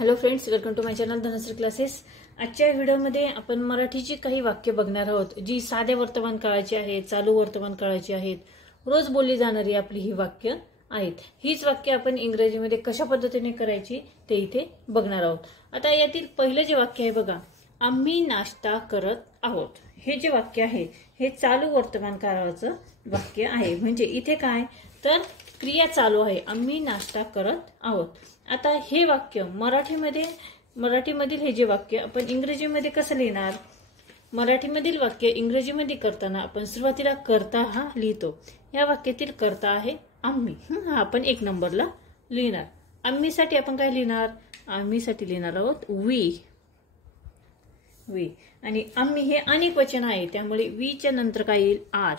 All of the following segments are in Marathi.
Hello friends, welcome to my channel Dhanashree classes. आजच्या व्हिडिओमध्ये आपण मराठीची काही वाक्य बघणार आहोत, जी साध्या वर्तमान काळाची आहेत, चालू वर्तमान काळाची आहेत, रोज बोलली जाणारी आपली ही वाक्य आहेत। हीच वाक्य आपण इंग्रजीमध्ये कशा पद्धतीने करायची ते इथे बघणार आहोत। आता यातील पहिलं जे वाक्य आहे बघा, आम्ही नाश्ता करत आहोत। हे जे वाक्य आहे हे चालू वर्तमान काळाचं वाक्य आहे। म्हणजे इथे काय तर क्रिया चालू आहे, आम्ही नाश्ता करत आहोत। आता हे वाक्य मराठीमधील हे जे वाक्य आपण इंग्रजीमध्ये कसं लिहिणार? मराठीमधील वाक्य इंग्रजीमध्ये करताना आपण सुरुवातीला कर्ता हा लिहितो। या वाक्यातील कर्ता आहे आम्ही, हा आपण 1 नंबरला लिहिणार। आम्ही साठी आपण काय लिहिणार? आम्ही साठी लिहिणार आहोत वी। आणि आम्ही हे अनेक वचन आहे, त्यामुळे वी च्या नंतर काय येईल? आर।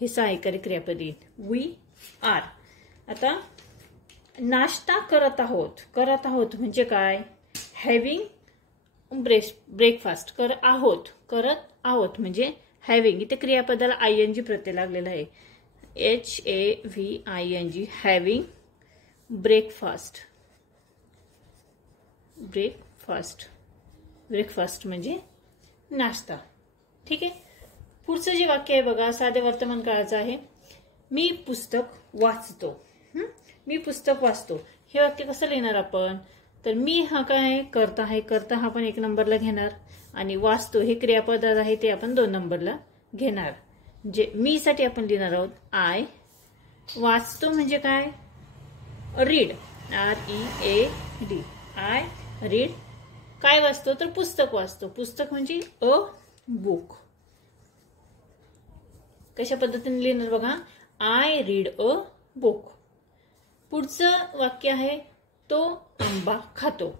हे सहाय्यकारी क्रियापद येईल, वी आर। आता नाश्ता करत आहोत, करत आहोत म्हणजे काय? Having breakfast. करत आहोत म्हणजे हॅव्हिंग। इथे क्रियापदाला आयएनजी प्रत्यय लागलेला आहे, HAVING, हॅव्हिंग ब्रेकफास्ट। ब्रेकफास्ट म्हणजे नाश्ता। ठीक आहे। पुढचं जे वाक्य आहे बघा, साध्या वर्तमान काळाचं आहे, मी पुस्तक वाचतो। मी पुस्तक वाचतो हे वाक्य कसं लिहिणार आपण? तर मी हा काय करता आहे, करता हा पण 1 नंबरला घेणार आणि वाचतो हे क्रियापद आहे ते आपण 2 नंबरला घेणार। जे मी साठी आपण लिहिणार आहोत आय। वाचतो म्हणजे काय? Read, READ, I read. काय वाचतो? तर पुस्तक वाचतो। पुस्तक म्हणजे अ बुक। कशा पद्धतीने लिहिणार बघा, आय रीड अ बुक। पुढचं वाक्य आहे, तो आंबा खातो।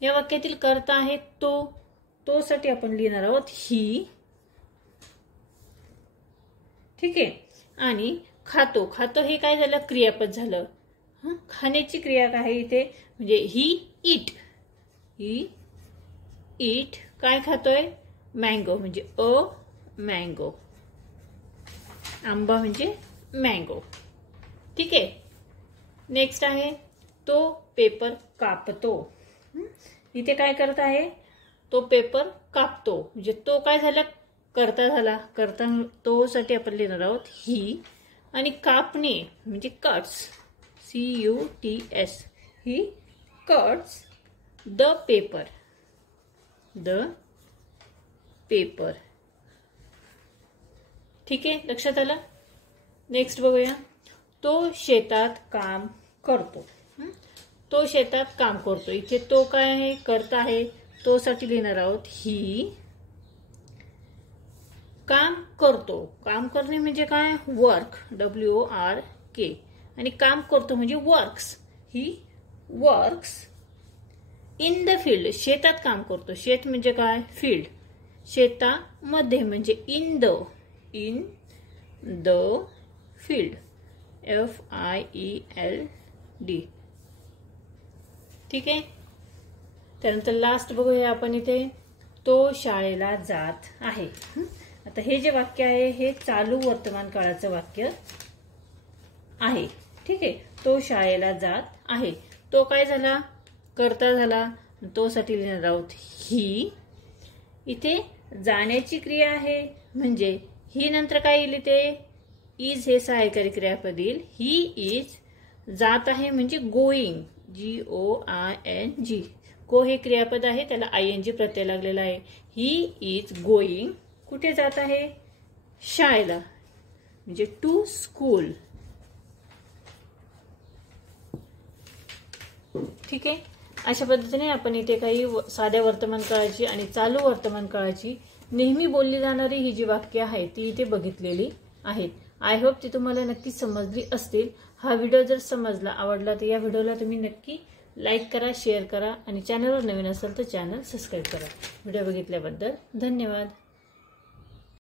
या वाक्यातील कर्ता आहे तो साठी आपण लिहिणार आहोत ही। ठीक आहे। आणि खातो हे काय झालं? क्रियापद झालं। खाण्याची क्रिया काय आहे इथे? म्हणजे ही ईट। काय खातोय? मँगो म्हणजे अ मँगो। आंबा म्हणजे मँगो। ठीक आहे। नेक्स्ट आहे, तो पेपर कापतो। इथे काय करत आहे? तो पेपर कापतो म्हणजे तो काय झाला? करता झाला। करता तो साठी आपण लिहिणार आहोत ही। आणि कापणे म्हणजे cuts, CUTS, he cuts the paper. ठीक आहे, लक्षात आलं? नेक्स्ट बघूया, तो शेतात काम करतो। तो शेतात काम करतो। इथे तो काय आहे? करता आहे। तो साठी लिहिणार आहोत ही। काम करतो, काम करणे म्हणजे काय? Work, WORK। आणि काम करतो म्हणजे works, he works in the field. शेतात काम करतो। शेत म्हणजे काय? फील्ड। शेतामध्ये म्हणजे इन द फील्ड, FIELD। ठीक आहे। त्यानंतर लास्ट बघूया आपण इथे, तो शाळेला जात आहे। आता हे जे वाक्य आहे हे चालू वर्तमान काळाचं वाक्य आहे। ठीक आहे। तो शाळेला जात आहे। तो काय झाला? करता झाला। तो साठी लिहिणार आहोत ही। इथे जाण्याची क्रिया आहे म्हणजे ही नंतर काय येईल? इथे इज हे सहाय्यकारी क्रियापद येईल, ही इज। जात आहे म्हणजे गोईंग, GOING। गो हे क्रियापद आहे, त्याला ING प्रत्यय लागलेला आहे। ही इज गोईंग, कुठे जात आहे? शाळेला, म्हणजे टू स्कूल। ठीक आहे। अशा पद्धतीने आपण इथे काही साध्या वर्तमान काळाची आणि चालू वर्तमान काळाची नेहमी बोलली जाणारी ही जी वाक्य आहे ती इथे बघितलेली आहेत। आय होप ती तुम्हाला नक्की समजली असतील। हा व्हिडिओ जर समजला, आवडला तर या व्हिडिओला तुम्ही नक्की लाईक करा, शेअर करा आणि चॅनलवर नवीन असेल तर चॅनल सबस्क्राईब करा। व्हिडिओ बघितल्याबद्दल धन्यवाद।